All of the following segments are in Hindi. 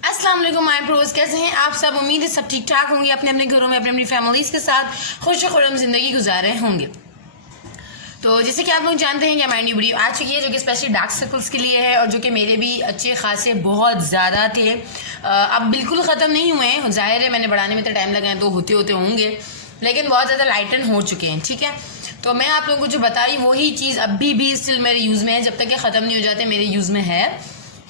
अस्सलाम वालेकुम माय प्रोज, कैसे हैं आप सब। उम्मीद है सब ठीक ठाक होंगे, अपने अपने घरों में अपनी अपनी फैमिलीज़ के साथ खुश खुर्रम ज़िंदगी गुजार रहे होंगे। तो जैसे कि आप लोग जानते हैं कि हमारी न्यू वीडियो आ चुकी है जो कि स्पेशली डार्क सर्कल्स के लिए है और जो कि मेरे भी अच्छे खासे बहुत ज़्यादा थे। अब बिल्कुल ख़त्म नहीं हुए हैं, जाहिर है मैंने बढ़ाने में तो टाइम लगा है तो होते होते होंगे, लेकिन बहुत ज़्यादा लाइटन हो चुके हैं। ठीक है, तो मैं आप लोगों को जो बता रही वही चीज़ अभी भी स्टिल मेरे यूज़ में है, जब तक कि ख़त्म नहीं हो जाते मेरे यूज़ में है।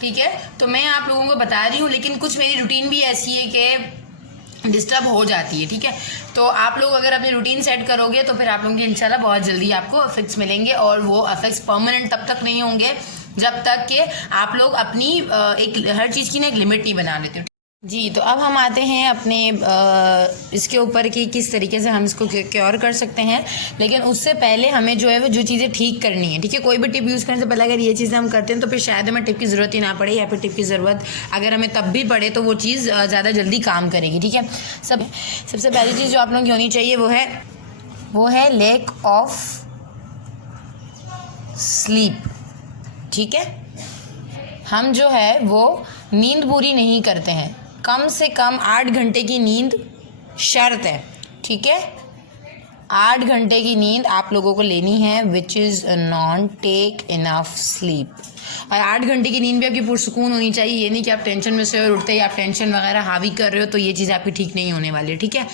ठीक है, तो मैं आप लोगों को बता रही हूँ, लेकिन कुछ मेरी रूटीन भी ऐसी है कि डिस्टर्ब हो जाती है। ठीक है, तो आप लोग अगर अपनी रूटीन सेट करोगे तो फिर आप लोगों के इंशाल्लाह बहुत जल्दी आपको इफेक्ट्स मिलेंगे, और वो इफेक्ट्स परमानेंट तब तक नहीं होंगे जब तक कि आप लोग अपनी एक हर चीज़ की ना एक लिमिट नहीं बना लेते हो। जी, तो अब हम आते हैं अपने इसके ऊपर कि किस तरीके से हम इसको क्योर कर सकते हैं। लेकिन उससे पहले हमें जो है वो जो चीज़ें ठीक करनी है। ठीक है, कोई भी टिप यूज़ करने से पहले अगर ये चीज़ें हम करते हैं तो फिर शायद हमें टिप की ज़रूरत ही ना पड़े, या फिर टिप की ज़रूरत अगर हमें तब भी पड़े तो वो चीज़ ज़्यादा जल्दी काम करेगी। ठीक है, सबसे पहली चीज़ जो आप लोगों की होनी चाहिए वो है लैक ऑफ स्लीप। ठीक है, हम जो है वो नींद पूरी नहीं करते हैं, कम से कम 8 घंटे की नींद शर्त है। ठीक है, 8 घंटे की नींद आप लोगों को लेनी है, which is non tech enough sleep. और 8 घंटे की नींद भी आपकी पुरसुकून होनी चाहिए, ये नहीं कि आप टेंशन में से और उठते ही आप टेंशन वगैरह हावी कर रहे हो, तो ये चीज़ आपकी ठीक नहीं होने वाली है। ठीक है,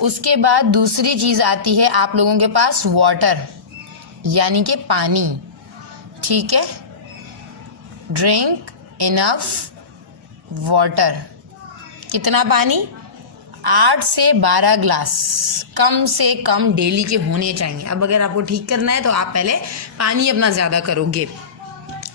उसके बाद दूसरी चीज़ आती है आप लोगों के पास वाटर, यानी कि पानी। ठीक है, ड्रिंक इनफ वाटर। कितना पानी? 8 से 12 ग्लास कम से कम डेली के होने चाहिए। अब अगर आपको ठीक करना है तो आप पहले पानी अपना ज़्यादा करोगे।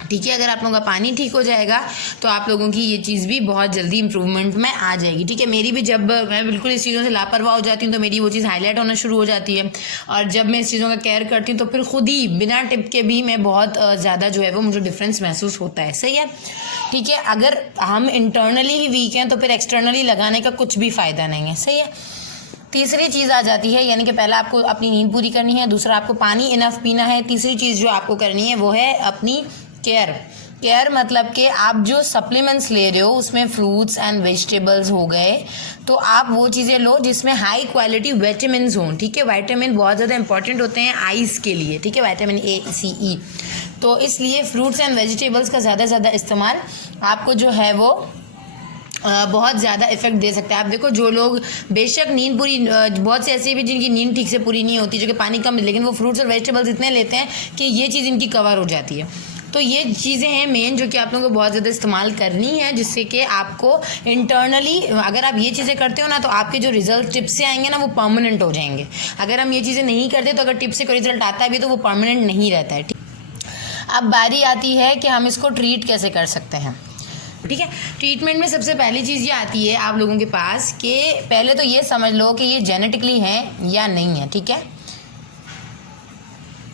ठीक है, अगर आप लोगों का पानी ठीक हो जाएगा तो आप लोगों की ये चीज़ भी बहुत जल्दी इंप्रूवमेंट में आ जाएगी। ठीक है, मेरी भी जब मैं बिल्कुल इस चीज़ों से लापरवाह हो जाती हूँ तो मेरी वो चीज़ हाईलाइट होना शुरू हो जाती है, और जब मैं इस चीज़ों का केयर करती हूँ तो फिर खुद ही बिना टिप के भी मैं बहुत ज़्यादा जो है वो मुझे डिफरेंस महसूस होता है। सही है, ठीक है, अगर हम इंटरनली ही वीक हैं तो फिर एक्सटर्नली लगाने का कुछ भी फ़ायदा नहीं है। सही है, तीसरी चीज़ आ जाती है, यानी कि पहला आपको अपनी नींद पूरी करनी है, दूसरा आपको पानी इनफ पीना है, तीसरी चीज़ जो आपको करनी है वो है अपनी केयर मतलब कि आप जो सप्लीमेंट्स ले रहे हो उसमें फ्रूट्स एंड वेजिटेबल्स हो गए, तो आप वो चीज़ें लो जिसमें हाई क्वालिटी विटामिन्स हों। ठीक है, विटामिन बहुत ज़्यादा इंपॉर्टेंट होते हैं आइज़ के लिए। ठीक है, विटामिन ए, सी, ई, तो इसलिए फ्रूट्स एंड वेजिटेबल्स का ज़्यादा से ज़्यादा इस्तेमाल आपको जो है वो बहुत ज़्यादा इफेक्ट दे सकता है। आप देखो, जो लोग बेशक नींद पूरी, बहुत से ऐसे भी जिनकी नींद ठीक से पूरी नहीं होती, जो कि पानी कम, लेकिन वो फ्रूट्स और वेजिटेबल्स इतने लेते हैं कि ये चीज़ इनकी कवर हो जाती है। तो ये चीज़ें हैं मेन जो कि आप लोगों को बहुत ज़्यादा इस्तेमाल करनी है, जिससे कि आपको इंटरनली अगर आप ये चीज़ें करते हो ना तो आपके जो रिजल्ट टिप से आएंगे ना वो परमानेंट हो जाएंगे। अगर हम ये चीज़ें नहीं करते तो अगर टिप से कोई रिजल्ट आता है भी तो वो परमानेंट नहीं रहता है। अब बारी आती है कि हम इसको ट्रीट कैसे कर सकते हैं। ठीक है, ट्रीटमेंट में सबसे पहली चीज़ ये आती है आप लोगों के पास कि पहले तो ये समझ लो कि ये जेनेटिकली है या नहीं है। ठीक है,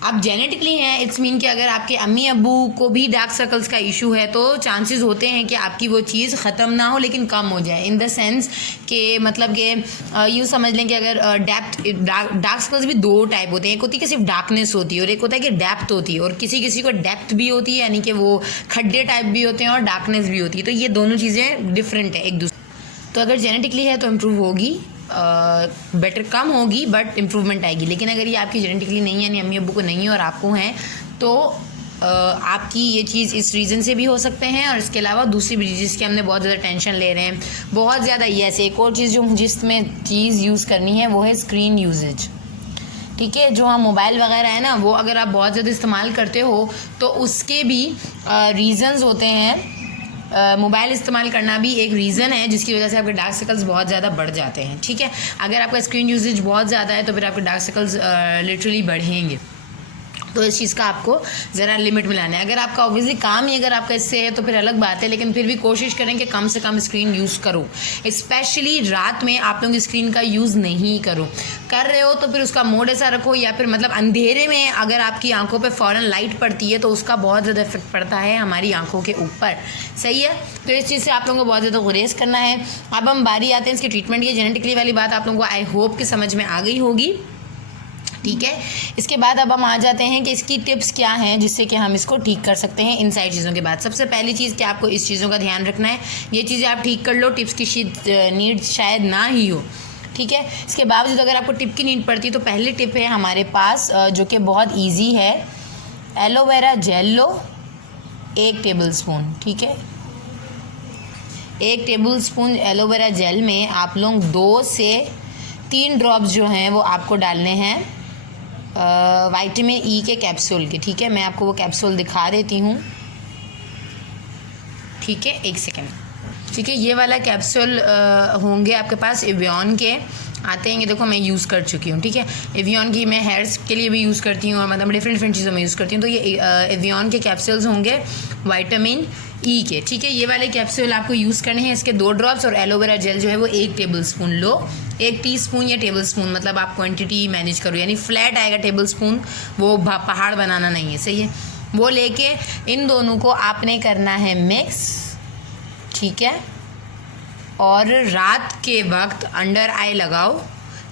अब जेनेटिकली है, इट्स मीन कि अगर आपके अम्मी अब्बू को भी डार्क सर्कल्स का इशू है तो चांसेस होते हैं कि आपकी वो चीज़ ख़त्म ना हो लेकिन कम हो जाए, इन द सेंस कि मतलब कि यूँ समझ लें कि अगर डार्क सर्कल्स भी दो टाइप होते हैं, एक होती है कि सिर्फ डार्कनेस होती है और एक होता है कि डेप्थ होती है, और किसी किसी को डेप्थ भी होती है, यानी कि वो खड्डे टाइप भी होते हैं और डार्कनेस भी होती है। तो ये दोनों चीज़ें डिफरेंट है एक दूसरे। तो अगर जेनेटिकली है तो इम्प्रूव होगी, बेटर कम होगी बट इम्प्रूवमेंट आएगी। लेकिन अगर ये आपकी जेनेटिकली नहीं है, यानी अम्मी अब्बू को नहीं है और आपको हैं, तो आपकी ये चीज़ इस रीज़न से भी हो सकते हैं, और इसके अलावा दूसरी भी जिसकी हमने बहुत ज़्यादा टेंशन ले रहे हैं बहुत ज़्यादा। यस, एक और चीज़ जो जिसमें चीज़ यूज़ करनी है वो है स्क्रीन यूजेज। ठीक है, जो हम मोबाइल वगैरह है ना वो अगर आप बहुत ज़्यादा इस्तेमाल करते हो तो उसके भी रीज़न्स होते हैं। मोबाइल इस्तेमाल करना भी एक रीज़न है जिसकी वजह से आपके डार्क सर्कल्स बहुत ज़्यादा बढ़ जाते हैं। ठीक है, अगर आपका स्क्रीन यूजेज बहुत ज़्यादा है तो फिर आपके डार्क सर्कल्स लिटरली बढ़ेंगे। तो इस चीज़ का आपको ज़रा लिमिट में लाना है। अगर आपका ऑब्वियसली काम ही अगर आपका इससे है तो फिर अलग बात है, लेकिन फिर भी कोशिश करें कि कम से कम स्क्रीन यूज़ करो, स्पेशली रात में आप लोग स्क्रीन का यूज़ नहीं करो। कर रहे हो तो फिर उसका मोड ऐसा रखो, या फिर मतलब अंधेरे में अगर आपकी आंखों पे फ़ौरन लाइट पड़ती है तो उसका बहुत ज़्यादा इफेक्ट पड़ता है हमारी आंखों के ऊपर। सही है, तो इस चीज़ से आप लोगों को बहुत ज़्यादा गुरेज करना है। अब हम बारी आते हैं इसकी ट्रीटमेंट की। जेनेटिकली वाली बात आप लोगों को आई होप कि समझ में आ गई होगी। ठीक है। इसके बाद अब हम आ जाते हैं कि इसकी टिप्स क्या हैं जिससे कि हम इसको ठीक कर सकते हैं इन सारी चीज़ों के बाद। सबसे पहली चीज़ कि आपको इस चीज़ों का ध्यान रखना है, ये चीज़ें आप ठीक कर लो, टिप्स की नीड शायद ना ही हो, ठीक है। इसके बावजूद अगर आपको टिप की नीड पड़ती है तो पहली टिप है हमारे पास जो कि बहुत ईजी है, एलोवेरा जेल लो 1 टेबल स्पून, ठीक है। 1 टेबल स्पून एलोवेरा जेल में आप लोग 2 से 3 ड्रॉप्स जो हैं वो आपको डालने हैं विटामिन ई के कैप्सूल के, ठीक है। मैं आपको वो कैप्सूल दिखा देती हूँ, ठीक है, 1 सेकेंड, ठीक है। ये वाला कैप्सूल होंगे आपके पास एवियन के आते हैं, ये देखो मैं यूज़ कर चुकी हूँ, ठीक है। एवियन की मैं हेयर्स के लिए भी यूज़ करती हूँ और मतलब डिफरेंट चीज़ों में यूज़ करती हूँ। तो ये एवियन के कैप्सूल्स होंगे विटामिन ई के, ठीक है। ये वाले कैप्सूल आपको यूज़ करने हैं, इसके 2 ड्रॉप्स, और एलोवेरा जेल जो है वो 1 टेबल स्पून लो। 1 टीस्पून या टेबल स्पून, मतलब आप क्वांटिटी मैनेज करो, यानी फ्लैट आएगा टेबल स्पून, वो पहाड़ बनाना नहीं है, सही है। वो लेके इन दोनों को आपने करना है मिक्स, ठीक है। और रात के वक्त अंडर आई लगाओ,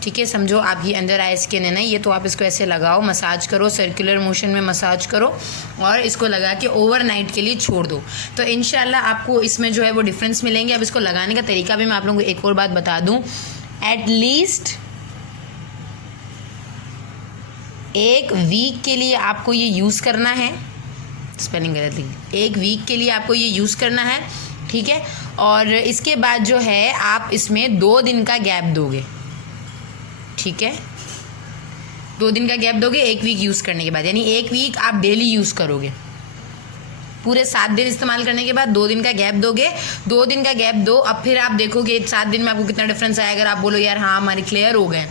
ठीक है। समझो आप ये अंडर आई स्किन है ना, ये तो आप इसको ऐसे लगाओ, मसाज करो, सर्कुलर मोशन में मसाज करो और इसको लगा के ओवरनाइट के लिए छोड़ दो। तो इंशाल्लाह आपको इसमें जो है वो डिफरेंस मिलेंगे। अब इसको लगाने का तरीका भी मैं आप लोगों को एक और बात बता दूं, एटलीस्ट 1 वीक के लिए आपको ये यूज़ करना है, स्पेलिंग गलत लिखी, 1 वीक के लिए आपको ये यूज़ करना है, ठीक है। और इसके बाद जो है आप इसमें 2 दिन का गैप दोगे, ठीक है। 2 दिन का गैप दोगे 1 वीक यूज़ करने के बाद, यानी 1 वीक आप डेली यूज़ करोगे। पूरे 7 दिन इस्तेमाल करने के बाद 2 दिन का गैप दोगे, 2 दिन का गैप दो। अब फिर आप देखोगे 7 दिन में आपको कितना डिफरेंस आया। अगर आप बोलो यार हाँ हमारे क्लियर हो गए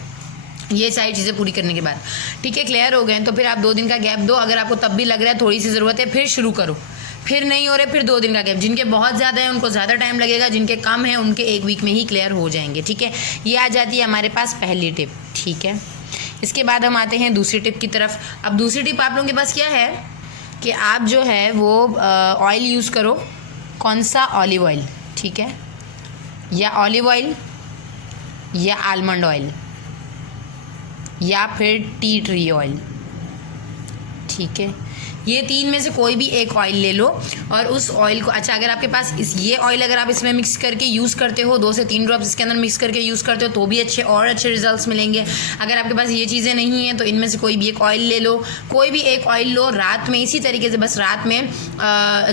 ये सारी चीज़ें पूरी करने के बाद, ठीक है, क्लियर हो गए, तो फिर आप 2 दिन का गैप दो। अगर आपको तब भी लग रहा है थोड़ी सी ज़रूरत है, फिर शुरू करो। फिर नहीं हो रहे, फिर 2 दिन का गैप। जिनके बहुत ज़्यादा है उनको ज़्यादा टाइम लगेगा, जिनके कम है उनके 1 वीक में ही क्लियर हो जाएंगे, ठीक है। ये आ जाती है हमारे पास पहली टिप, ठीक है। इसके बाद हम आते हैं दूसरी टिप की तरफ। अब दूसरी टिप आप लोगों के पास क्या है कि आप जो है वो ऑयल यूज़ करो। कौन सा? ऑलिव ऑयल, ठीक है, या ऑलिव ऑयल या आलमंड ऑयल या फिर टी ट्री ऑयल, ठीक है। ये 3 में से कोई भी एक ऑयल ले लो और उस ऑयल को, अच्छा अगर आपके पास ये ऑयल अगर आप इसमें मिक्स करके यूज़ करते हो, 2 से 3 ड्रॉप्स इसके अंदर मिक्स करके यूज़ करते हो तो भी अच्छे रिजल्ट्स मिलेंगे। अगर आपके पास ये चीज़ें नहीं हैं तो इनमें से कोई भी एक ऑयल ले लो, कोई भी एक ऑयल लो। रात में इसी तरीके से बस रात में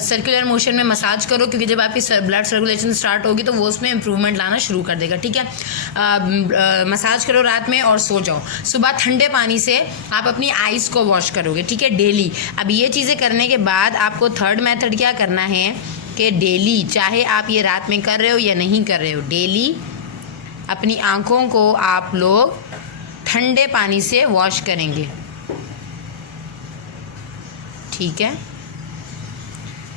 सर्कुलर मोशन में मसाज करो, क्योंकि जब आपकी ब्लड सर्कुलेशन स्टार्ट होगी तो वो उसमें इंप्रूवमेंट लाना शुरू कर देगा, ठीक है। मसाज करो रात में और सो जाओ। सुबह ठंडे पानी से आप अपनी आइज़ को वॉश करोगे, ठीक है, डेली। अब ये चीज़ें करने के बाद आपको थर्ड मेथड क्या करना है कि डेली, चाहे आप ये रात में कर रहे हो या नहीं कर रहे हो, डेली अपनी आँखों को आप लोग ठंडे पानी से वॉश करेंगे, ठीक है।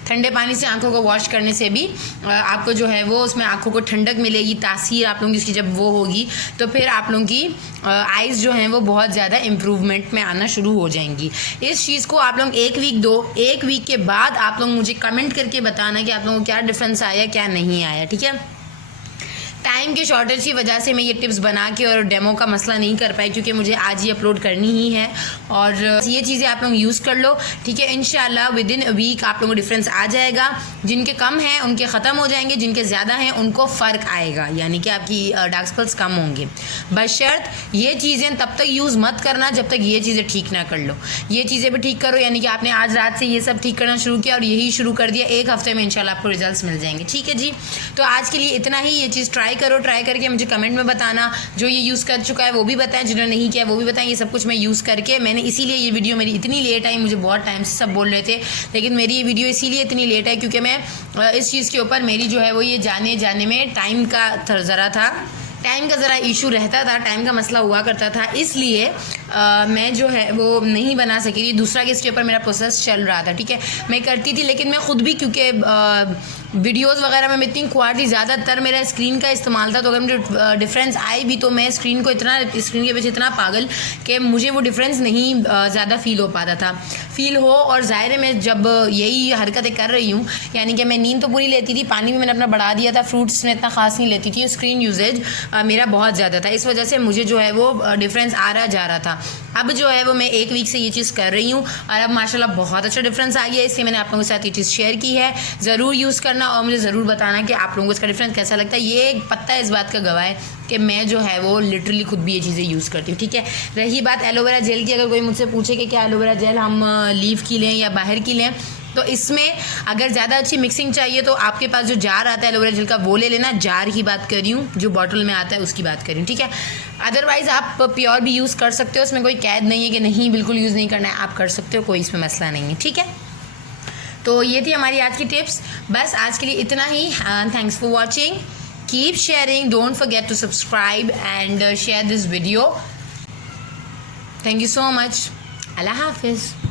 ठंडे पानी से आंखों को वॉश करने से भी आपको जो है वो उसमें आंखों को ठंडक मिलेगी, तासीर आप लोगों की इसकी जब वो होगी तो फिर आप लोगों की आइज़ जो हैं वो बहुत ज़्यादा इम्प्रूवमेंट में आना शुरू हो जाएंगी। इस चीज़ को आप लोग 1 वीक दो, 1 वीक के बाद आप लोग मुझे कमेंट करके बताना कि आप लोगों को क्या डिफरेंस आया क्या नहीं आया, ठीक है। टाइम की शॉर्टेज की वजह से मैं ये टिप्स बना के और डेमो का मसला नहीं कर पाई, क्योंकि मुझे आज ही अपलोड करनी ही है। और ये चीज़ें आप लोग यूज़ कर लो, ठीक है। इंशाल्लाह विद इन अ वीक आप लोगों को डिफरेंस आ जाएगा। जिनके कम हैं उनके ख़त्म हो जाएंगे, जिनके ज़्यादा हैं उनको फ़र्क आएगा, यानी कि आपकी डार्क स्पॉट्स कम होंगे। बशर्त ये चीज़ें तब तक यूज़ मत करना जब तक ये चीज़ें ठीक ना कर लो। ये चीज़ें भी ठीक करो, यानी कि आपने आज रात से ये सब ठीक करना शुरू किया और यही शुरू कर दिया, 1 हफ्ते में इंशाल्लाह आपको रिजल्ट्स मिल जाएंगे, ठीक है जी। तो आज के लिए इतना ही। ये चीज़ ट्राई करो, ट्राई करके मुझे कमेंट में बताना। जो ये यूज़ कर चुका है वो भी बताएं, जिन्होंने नहीं किया वो भी बताएं। ये सब कुछ मैं यूज़ करके, मैंने इसीलिए ये वीडियो मेरी इतनी लेट आई, मुझे बहुत टाइम से सब बोल रहे थे, लेकिन मेरी ये वीडियो इसीलिए इतनी लेट है क्योंकि मैं इस चीज़ के ऊपर मेरी जो है वो ये जाने में टाइम का टाइम का ज़रा इशू रहता था, टाइम का मसला हुआ करता था, इसलिए मैं जो है वो नहीं बना सकी थी। दूसरा कि इसके ऊपर मेरा प्रोसेस चल रहा था, ठीक है। मैं करती थी लेकिन मैं ख़ुद भी, क्योंकि वीडियोस वगैरह में मैं इतनी क्वार थी, ज़्यादातर मेरा स्क्रीन का इस्तेमाल था, तो अगर मुझे डिफरेंस आए भी तो मैं स्क्रीन के पीछे इतना पागल कि मुझे वो डिफरेंस नहीं ज़्यादा फ़ील हो पाता था। फ़ील हो, और ज़ाहिर है मैं जब यही हरकतें कर रही हूँ, यानी कि मैं नींद तो पूरी लेती थी, पानी भी मैंने अपना बढ़ा दिया था, फ्रूट्स में इतना ख़ास नहीं लेती थी, स्क्रीन यूजेज मेरा बहुत ज़्यादा था, इस वजह से मुझे जो है वो डिफरेंस आ रहा जा रहा था। अब जो है वो मैं 1 वीक से ये चीज़ कर रही हूँ और अब माशाल्लाह बहुत अच्छा डिफरेंस आ गया, इसलिए मैंने आप लोगों के साथ ये चीज़ शेयर की है। ज़रूर यूज़ करना और मुझे ज़रूर बताना कि आप लोगों को इसका डिफरेंस कैसा लगता है। ये पता है इस बात का गवाह है कि मैं जो है वो लिटरली खुद भी ये चीज़ें यूज़ करती हूँ। ठीक है, रही बात एलोवेरा जेल की, अगर कोई मुझसे पूछे कि क्या एलोवेरा जेल हम लीफ की लें या बाहर की लें, तो इसमें अगर ज़्यादा अच्छी मिक्सिंग चाहिए तो आपके पास जो जार आता है एलोवेरा जेल का वो ले लेना। जार की बात कर रही हूँ, जो बॉटल में आता है उसकी बात कर रही हूँ। ठीक है, अदरवाइज़ आप प्योर भी यूज़ कर सकते हो, उसमें कोई कैद नहीं है कि नहीं बिल्कुल यूज़ नहीं करना है, आप कर सकते हो, कोई इसमें मसला नहीं है। ठीक है, तो ये थी हमारी आज की टिप्स। बस आज के लिए इतना ही। Thanks for watching, keep sharing, don't forget to subscribe and share this video. Thank you so much. अल्लाह हाफिज़।